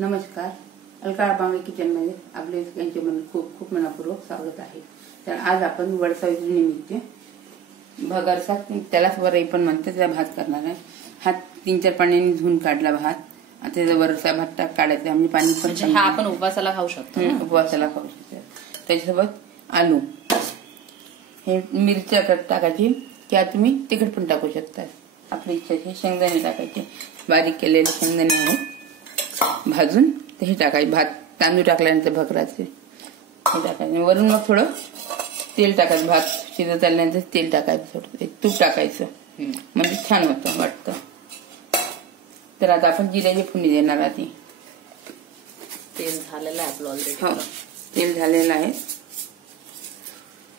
नमस्कार, अलका बांगडे किचनमध्ये आपले सगळ्यांचे खूप खूप मनापूर्वक स्वागत आहे। तर आज आपण वडसावित्री निमित्त भगरसा त्यालाच वरई पण म्हणतात त्या भात करणार आहे। हा 3-4 पाण्याने धुवून काढला भात। आता त्याचा वरसा भात काढायचा म्हणजे पाणी पण हा आपण उपवासाला खाऊ शकतो। उपवासाला खाऊ शकतो। त्याच्यासोबत आलू, हे मिरच्या टाकायची किंवा तुम्ही तिखट पण टाकू शकता, आपली इच्छा आहे। शेंगदाणे टाकायचे, बारीक केलेले शेंगदाणे आहेत भाजून ते टाकायचे। भात तांदूळ टाकल्यानंतर भगराचे हे टाकायचे। वरून मग थोडं तेल टाकायचं, भात शिजत आल्यानंतर तेल टाकायचं, थोडं तूप टाकायचं म्हणजे छान होतं वाटतं। तर आता आपण जिऱ्याची फोडणी देणार आधी। तेल झालेलं आहे आपलं ऑलरेडी। हो, तेल झालेलं आहे।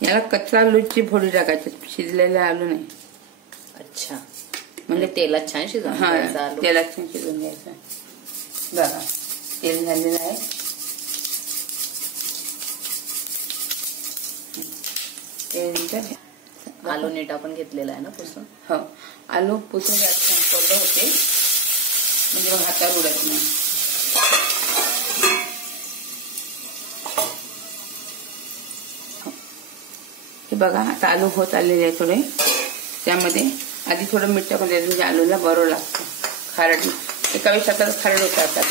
याला कच्चा आलूची फोडणी टाकायची, शिजलेले आलू नाही। अच्छा, म्हणजे तेलात छान शिजवून घ्यायचं आलू। तेलात छान शिजवून घ्यायचं। बघा तेल झालेलं आहे। आलू नीट आपण घेतलेला आहे ना पुसून? हो, आलू पुसून कोरडं होते म्हणजे मग हातावर उडत नाही। हे बघा आता आलू होत आलेले आहे थोडे। त्यामध्ये आधी थोडं मीठ टाकून द्यायचं म्हणजे आलूला बरोबर लागतं। खारट एका वेळेस आता खारट होतात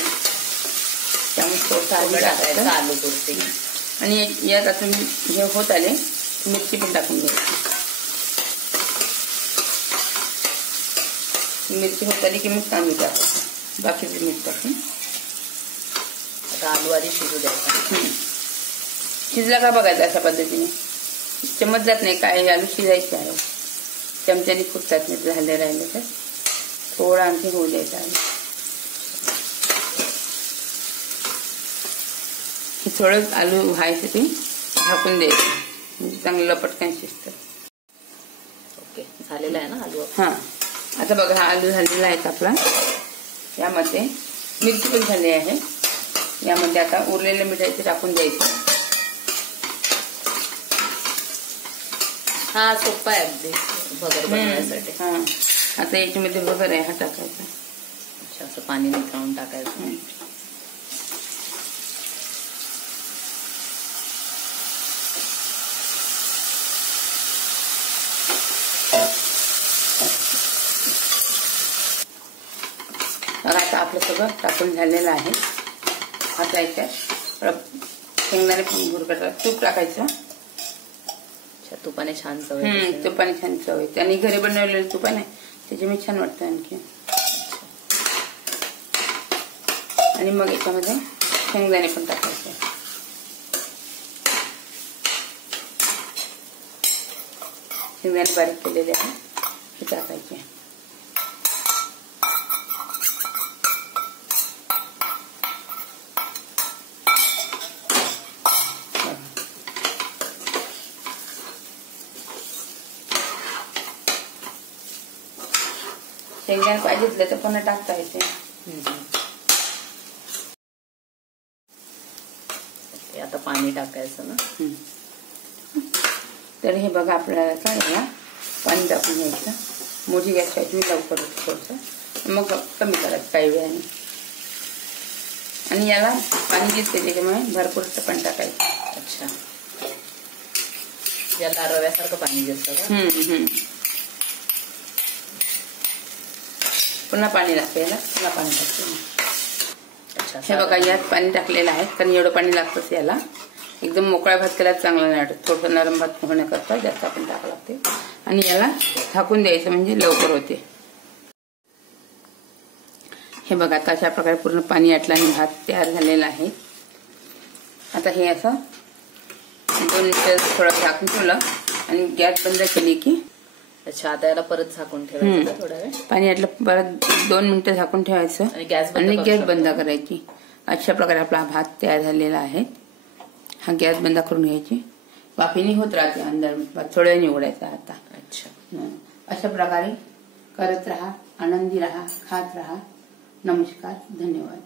त्यामुळे थोडंसं आधी टाकायचं आलू पुरते। आणि यात आता हे होत आले मिरची पण टाकून घ्यायची। मिरची होत आली की मग तांदूळ टाकायचं, बाकीचं मीठ टाकून आता आलू आधी शिजू द्यायचा। शिजला का बघायचं अशा पद्धतीने। चमच जात नाही, काय आलू शिजायचे आहे, चमच्याने फुटतात नाही झाले राहिले तर थोडा आणखी होऊ द्यायचा आहे। हे थोडं आलू व्हायसाठी झाकून द्यायचं म्हणजे चांगलं पटकन शिजतं। ओके, झालेला आहे ना आलू? हा, आता बघा हा आलू झालेला आहे आपला। यामध्ये मिरची पण झाली आहे। यामध्ये आता उरलेल्या मिठाचे टाकून द्यायचं। हा सोपा आहे अगदी भगर बनवण्यासाठी। हा, आता याच्यामध्ये भगर आहे हा टाकायचा। अच्छा, असं पाणी निथळून टाकायचं। आता आपलं सगळं टाकून झालेलं आहे। आता याच्यात शेंगदाणे पण भुरकटात तूप टाकायचं। तुपाने छान चव तुपाने छान चव येते आणि घरी बनवलेलं तुपाने त्याच्यामुळे छान वाटतं आणखी। आणि मग याच्यामध्ये शेंगदाणे पण टाकायचे। शेंगदाणे बारीक केलेले आहे हे टाकायचे। शेंगदाणे पाहिजे तर पुन्हा टाकता येते। आता पाणी टाकायचं ना। तर हे बघा आपल्याला चालेल, पाणी टाकून घ्यायचं। मोठी गॅस ठेवायची, लवकर थोडंसं मग कमी करायचं काही वेळाने। आणि याला पाणी दिसते त्याच्यामुळे भरपूर पाणी टाकायचं। अच्छा, याला रव्यासारखं पाणी दिसतं का? पुन्हा पाणी लागतं याला, पुन्हा पाणी टाकते। हे बघा यात पाणी टाकलेलं आहे कारण एवढं पाणी लागतंच याला। एकदम मोकळा भात केला चांगला नाही वाटत, थोडं नरम भात होण्याकरता जास्त आपण टाकावं लागते। आणि याला झाकून द्यायचं म्हणजे लवकर होते। हे बघा आता अशा प्रकारे पूर्ण पाणी आटलं आणि भात तयार झालेला आहे। आता हे असं 2 मिनिटं थोडं झाकून ठेवलं आणि गॅस बंद केली की। अच्छा, आता याला परत झाकून ठेवायचं थोडा वेळ। पाणी आटलं परत 2 मिनिटं झाकून ठेवायचं आणि गॅस बंद करायची। अशा प्रकारे आपला भात तयार झालेला आहे। हा गॅस बंद करून घ्यायची, वाफेने होत राहते अंदर भात, थोड्या निवडायचा आता। अच्छा, अशा प्रकारे करत राहा, आनंदी राहा, खात राहा। नमस्कार, धन्यवाद।